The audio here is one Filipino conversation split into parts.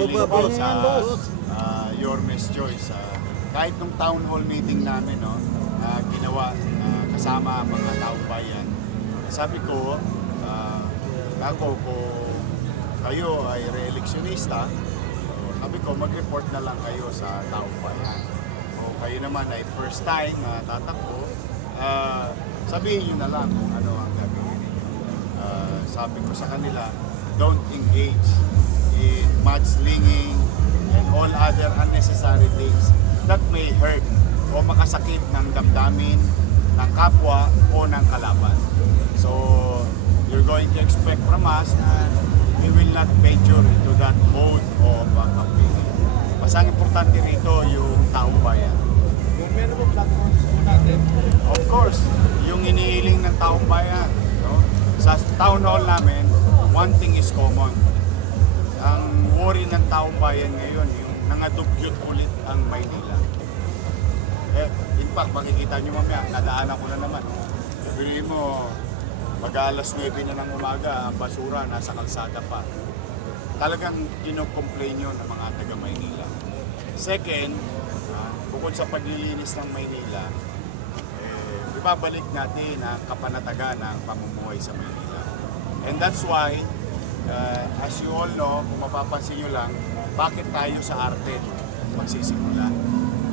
feeling ko sa Your Miss Joyce. Kahit nung town hall meeting namin, no, ginawa kasama ang mga taong bayan, sabi ko, ako kung kayo ay re-electionista, sabi ko mag-report na lang kayo sa taong bayan. O kayo naman ay first time tatakbo, sabihin nyo na lang kung ano ang gagawin ninyo. Sabi ko sa kanila, don't engage in mudslinging and all other unnecessary things that may hurt o makasakit ng damdamin ng kapwa o ng kalaban. So, you're going to expect from us na we will not venture into that mode of campaigning. Mas ang importante rito yung taong bayan. Kung meron po platforms po natin, Of course, yung iniiling ng taong bayan. No? Sa town hall namin, one thing is common. Ang worry ng taong bayan ngayon, yung nangadugyot ulit ang Maynila. In fact, makikita nyo mamaya, nadaanan ko na naman. Sabihin mo, mag-alas 9 na ng umaga, ang basura nasa kalsada pa. Talagang kinocomplain yun ng mga taga Maynila. Second, bukod sa paglilinis ng Maynila, ibabalik natin ang kapanatagan ng pamumuhay sa Maynila. And that's why, as you all know, kung mapapansin nyo lang, bakit tayo sa arte magsisimula.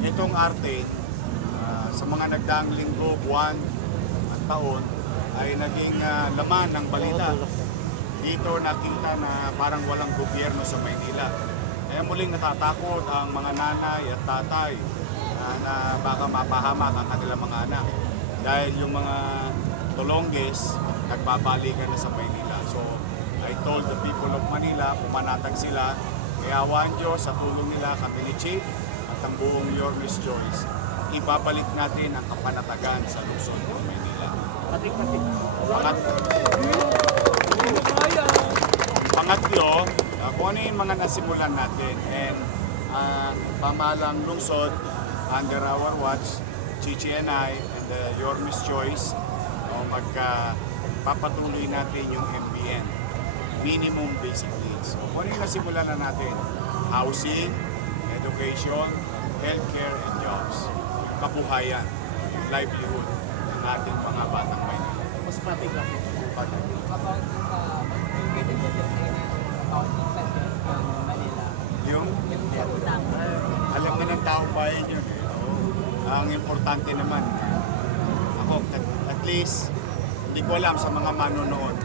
Itong arte, sa mga nagdaang linggo, buwan at taon, ay naging laman ng balita. Dito nakita na parang walang gobyerno sa Maynila. Kaya muling natatakot ang mga nanay at tatay na baka mapahamak ang kanilang mga anak. Dahil yung mga Tolongges, nagbabalikan na sa Maynila. So, I told the people of Manila, pumanatag sila, kaya awan Diyos sa tulong nila, kami ni Chief at ang buong Your Miss Joyce, ibabalik natin ang kapanatagan sa Luzon ng Maynila. Pangatlo, kung ano yung mga nasimulan natin, and pamahalang lungsod, under our watch, Chichi and I, and Your Miss Joyce, magpapatuloy natin yung MBN, Minimum Basic Needs. So, kung ano yung nasimulan na natin, housing, education, healthcare, and jobs, kabuhayan, livelihood ng ating mga batang Maynila. mas matig lang po. About Manila. Yung alam na ng taong bayan yun. Ang importante naman, ako at least, hindi ko alam sa mga manonood.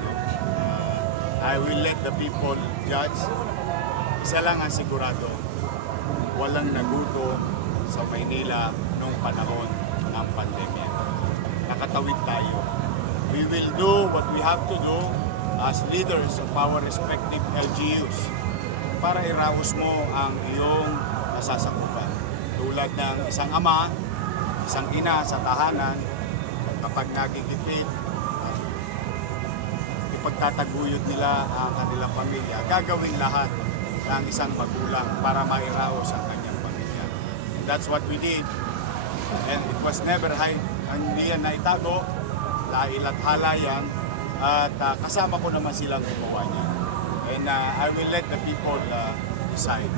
I will let the people judge. Isa lang ang sigurado, walang naguto sa Maynila noong panahon ng pandemya. Nakatawid tayo. We will do what we have to do as leaders of our respective LGUs para iraos mo ang iyong nasasakupan. Tulad ng isang ama, isang ina sa tahanan, kapag nagigipit, ipagtataguyod nila ang kanilang pamilya, gagawin lahat ng isang magulang para mairaos ang kanyang pamilya. And that's what we did. And it was never hindi yan naitago, dahil at halayan, at kasama ko naman silang gumawa niya. And I will let the people decide.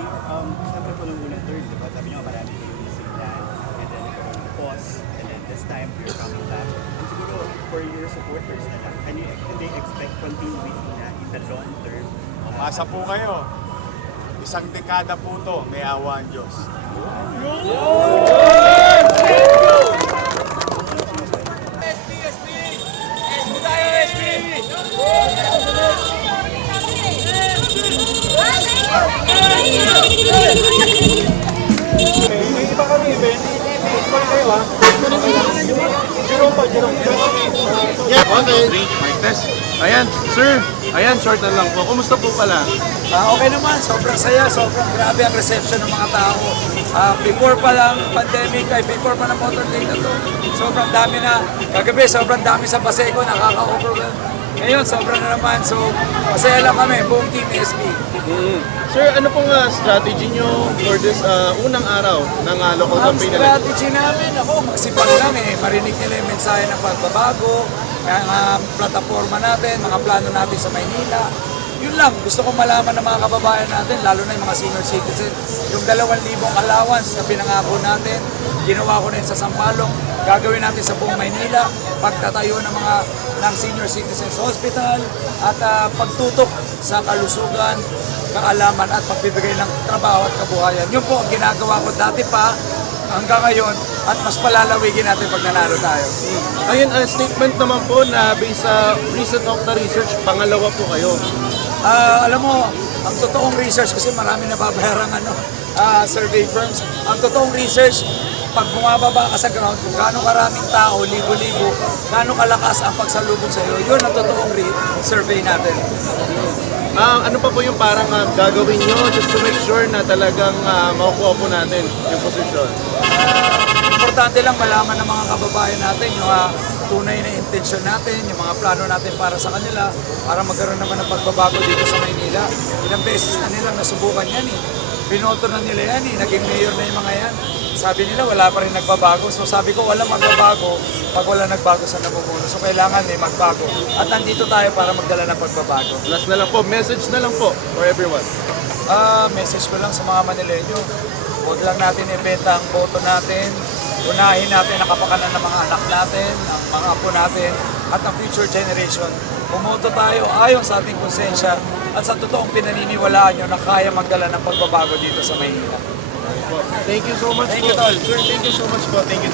Siyempre po nung unang term, diba? Sabi nyo, marami kayo missing plan, and then nagkaroon ng pause, and then this time, you're coming back. And siguro, for your supporters na lang, can they expect continuity na in the long term? Masa po kayo. Isang dekada po to, may awa ang Diyos. May iba kami event. Call kayo ha. Jerome pa, Jerome. Okay. Mic test. Ayan, sir. Ayan, short na lang po. Kumusta po pala? Okay naman, sobrang saya, sobrang grabe ang reception ng mga tao. Before pa lang pandemic, before pa ng motor day na to, sobrang dami na. Kagabi, sobrang dami sa Paseco, nakaka-overwhelm. Ngayon, sobrang na naman. So, masaya lang kami, buong Team SB. Sir, ano pong strategy nyo for this unang araw ng local Ang campaign election? strategy namin, magsipag lang marinig nila yung mensahe ng pagbabago, mga plataforma natin, mga plano natin sa Maynila. yun lang, gusto kong malaman ng mga kababayan natin, lalo na yung mga senior citizen, yung 2,000 allowance na pinangako natin, ginawa ko na yun sa Sampaloc, gagawin natin sa buong Maynila, pagtatayo ng senior citizens hospital, at pagtutok sa kalusugan, kaalaman at pagbibigay ng trabaho at kabuhayan. Yun po ang ginagawa ko dati pa hanggang ngayon at mas palalawigin natin pag nanalo tayo. Ayun, statement naman po na based sa recent Okta research, pangalawa po kayo. Alam mo, ang totoong research, kasi marami nababayarang survey firms, ang totoong research, pag bumababa ka sa ground, kung gaano karaming tao, libo-libo, gaano kalakas ang pagsalubong sa iyo, yun ang totoong survey natin. Ano pa po yung parang gagawin nyo just to make sure na talagang makukuha po natin yung posisyon? Importante lang malaman ng mga kababayan natin yung tunay na intensyon natin, yung mga plano natin para sa kanila, para magkaroon naman ng pagbabago dito sa Maynila. Ilang beses na nilang nasubukan yan eh. Binoto na nila yan eh, naging mayor na yung mga yan. Sabi nila wala pa rin nagbabago. So sabi ko wala magbabago pag wala nagbago sa namumuno. So kailangan may magbago. At nandito tayo para magdala ng pagbabago. Last na lang po, message na lang po for everyone. Message ko lang sa mga Manileño. Huwag lang natin ibenta ang boto natin. Unahin natin ang kapakanan ng mga anak natin, ng mga apo natin, at ang future generation. Bumoto tayo ayon sa ating konsensya at sa totoong pinaniniwalaan nyo na kaya magdala ng pagbabago dito sa Maynila. Thank you so much Thank po. you, Tol. Sir, thank you so much po. Thank you.